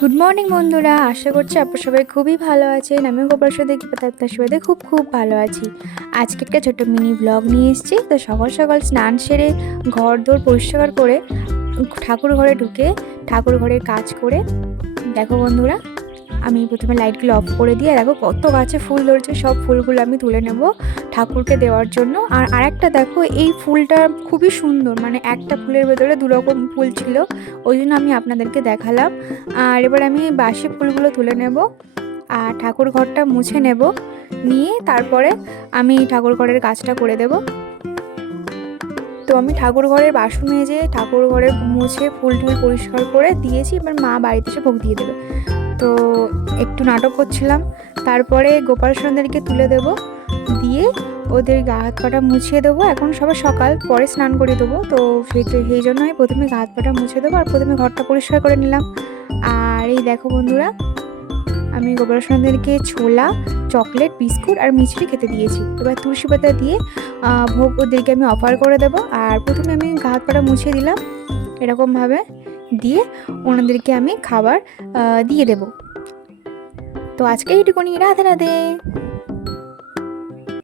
Good morning বন্ধুরা, আশা করছি আপনারা সবাই খুবই ভালো আছেন। আমিও গোপাল সাথে আপনার সাথে খুব ভালো আছি। আজকে একটা ছোটো মিনি ব্লগ নিয়ে এসেছি। তো সকাল সকাল স্নান সেরে ঘর দোর পরিষ্কার করে ঠাকুর ঘরে ঢুকে ঠাকুর ঘরের কাজ করে দেখো বন্ধুরা, আমি প্রথমে লাইটগুলো অফ করে দিয়ে দেখো কত গাছে ফুল ধরেছে। সব ফুলগুলো আমি তুলে নেব ঠাকুরকে দেওয়ার জন্য। আর আরেকটা দেখো, এই ফুলটা খুবই সুন্দর, মানে একটা ফুলের ভেতরে দু রকম ফুল ছিল, ওই জন্য আমি আপনাদেরকে দেখালাম। আর এবার আমি বাসি ফুলগুলো তুলে নেব আর ঠাকুর ঘরটা মুছে নেব, নিয়ে তারপরে আমি ঠাকুর ঘরের কাজটা করে দেব। তো আমি ঠাকুর ঘরের বাসন মেজে ঠাকুর ঘরে মুছে ফুল টুল পরিষ্কার করে দিয়েছি। এবার মা বাড়িতে এসে ভোগ দিয়ে দেবে। তো একটু নাটক করছিলাম, তারপরে গোপাল সোনাদেরকে তুলে দেব, দিয়ে ওদের গা হাত পাটা মুছিয়ে দেবো। এখন সবাই সকাল, পরে স্নান করে দেবো। তো সেই জন্য আমি প্রথমে গা হাত পাটা মুছে দেবো আর প্রথমে ঘরটা পরিষ্কার করে নিলাম। আর এই দেখো বন্ধুরা, আমি গোপাল সোনাদেরকে ছোলা, চকলেট, বিস্কুট আর মিষ্টি খেতে দিয়েছি। এবার তুলসী পাতা দিয়ে ভোগ ওদেরকে আমি অফার করে দেবো। আর প্রথমে আমি গা হাত পাটা মুছিয়ে দিলাম, এরকমভাবে দিয়ে ওনাদেরকে আমি খাবার দিয়ে দেব। তো আজকে এইটুকুনি, রাধে রাধে।